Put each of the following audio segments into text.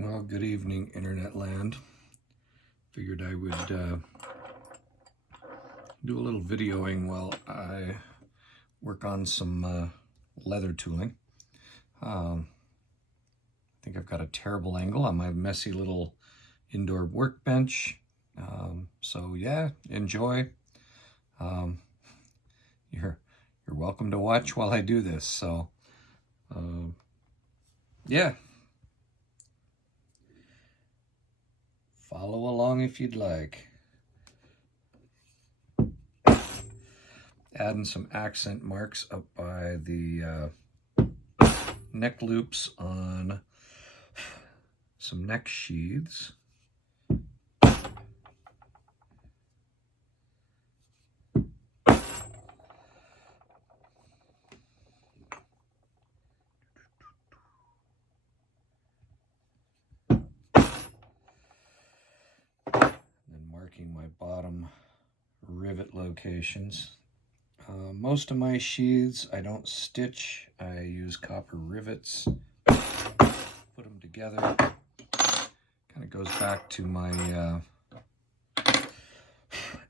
Well, good evening, internet land. Figured I would do a little videoing while I work on some leather tooling. I think I've got a terrible angle on my messy little indoor workbench. So yeah, enjoy. You're welcome to watch while I do this. So yeah. Follow along if you'd like. Adding some accent marks up by the neck loops on some neck sheaths. Marking my bottom rivet locations. Most of my sheaths I don't stitch. I use copper rivets, put them together. Kind of goes back to my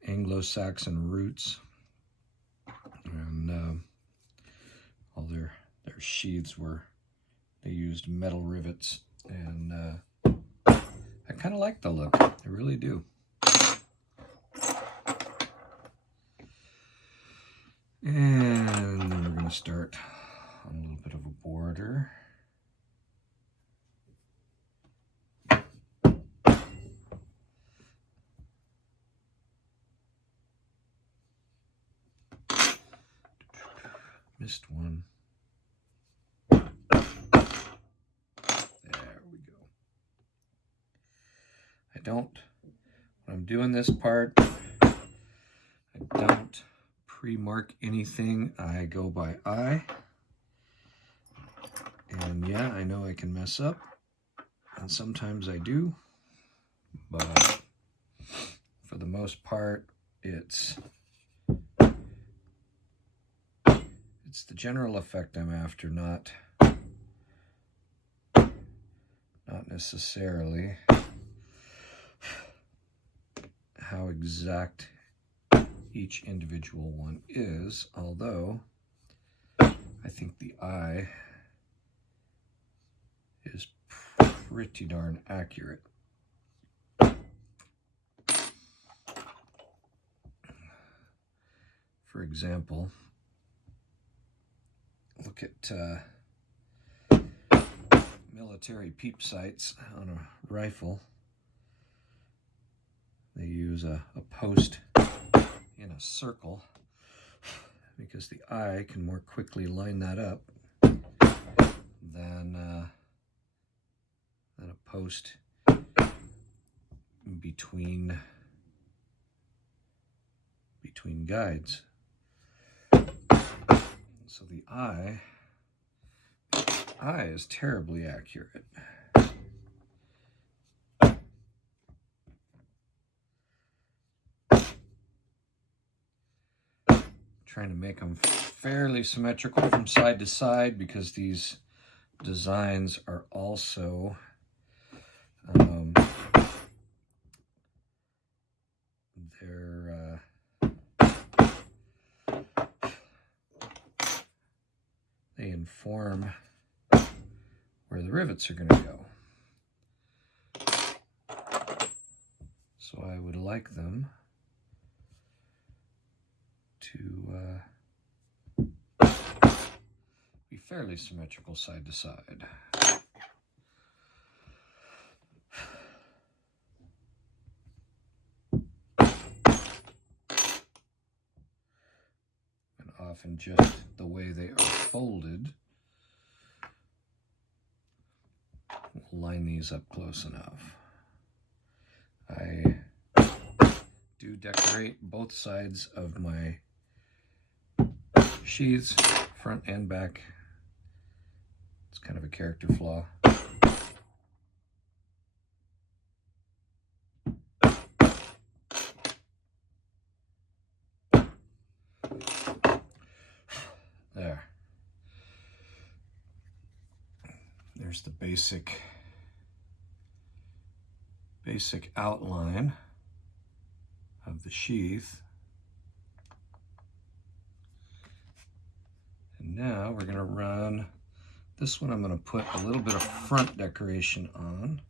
Anglo-Saxon roots, and all their sheaths they used metal rivets, and I kind of like the look. I really do. And then we're going to start on a little bit of a border. Missed one. There we go. When I'm doing this part, I don't pre-mark anything. I go by eye. And yeah, I know I can mess up, and sometimes I do, but for the most part, it's the general effect I'm after, not necessarily how exact each individual one is, although I think the eye is pretty darn accurate. For example, look at military peep sights on a rifle. They use a post in a circle because the eye can more quickly line that up than a post between guides. So the eye is terribly accurate. Trying to make them fairly symmetrical from side to side because these designs are also they inform where the rivets are going to go. So I would like them to be fairly symmetrical side to side. And often just the way they are folded will line these up close enough. I do decorate both sides of my sheaths, front and back. It's kind of a character flaw. There's the basic basic outline of the sheath. And now we're going to run this one. I'm going to put a little bit of front decoration on.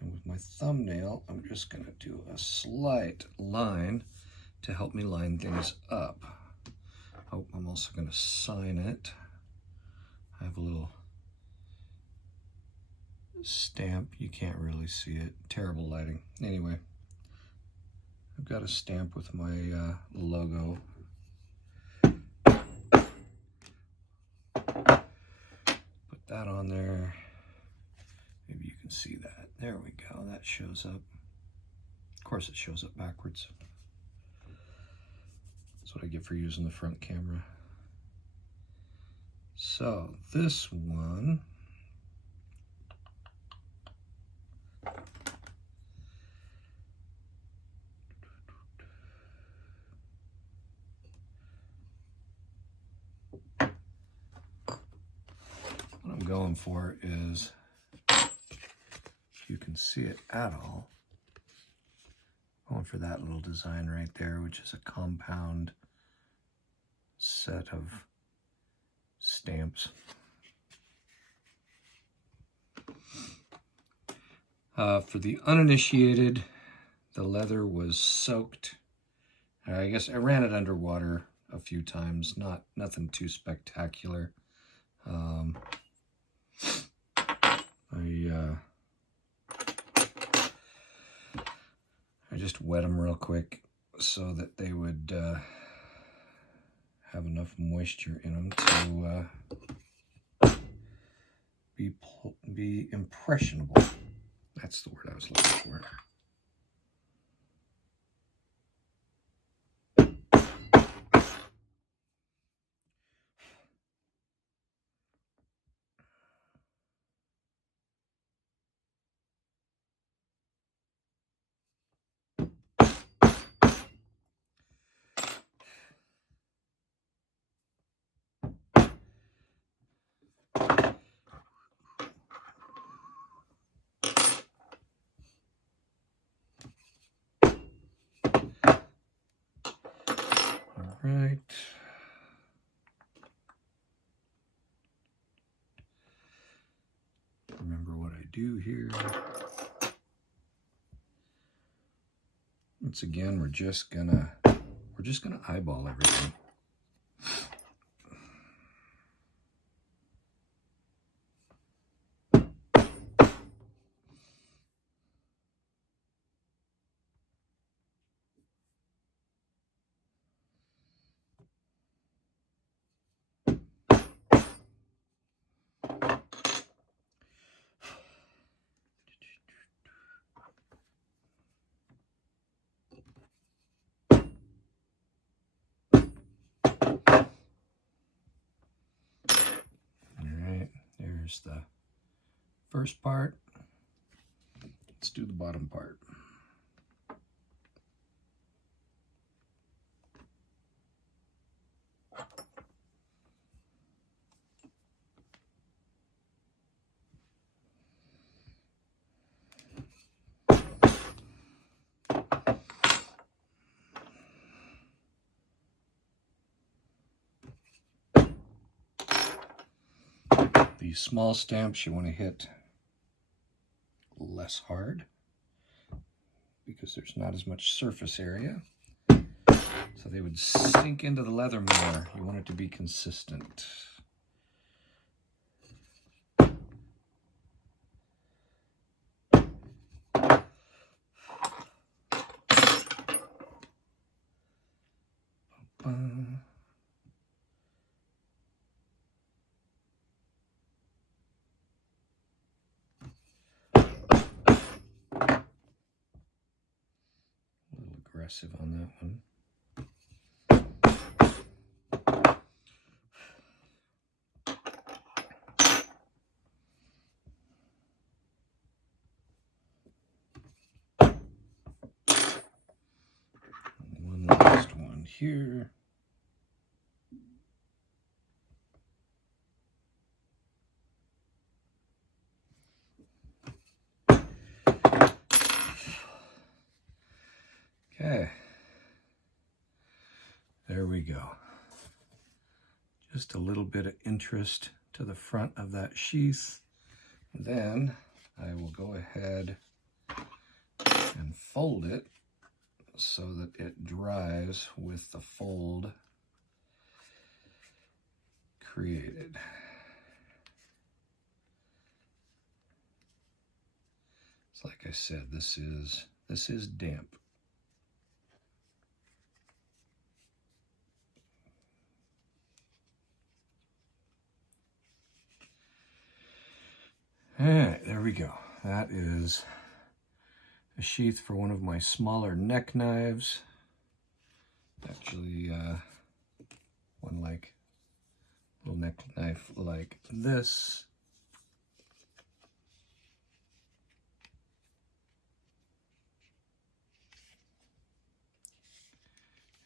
And with my thumbnail, I'm just going to do a slight line to help me line things up. Oh, I'm also going to sign it. I have a little stamp. You can't really see it. Terrible lighting. Anyway, I've got a stamp with my logo. Put that on there. Maybe you can see that. There we go. That shows up. Of course, it shows up backwards. That's what I get for using the front camera. So this one, what I'm going for is, if you can see it at all, going for that little design right there, which is a compound set of stamps. For the uninitiated, the leather was soaked. I guess I ran it underwater a few times, nothing too spectacular. I just wet them real quick so that they would have enough moisture in them to be impressionable. That's the word I was looking for. Right. Remember what I do here. Once again, we're just gonna eyeball everything. There's the first part. Let's do the bottom part. These small stamps you want to hit less hard because there's not as much surface area. So they would sink into the leather more. You want it to be consistent. Aggressive on that one. One last one here. Okay. There we go. Just a little bit of interest to the front of that sheath. Then I will go ahead and fold it so that it dries with the fold created. It's like I said, this is damp. All right, there we go. That is a sheath for one of my smaller neck knives. Actually, one like little neck knife like this.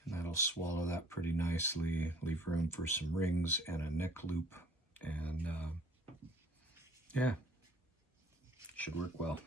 And that'll swallow that pretty nicely, leave room for some rings and a neck loop. And yeah, should work well.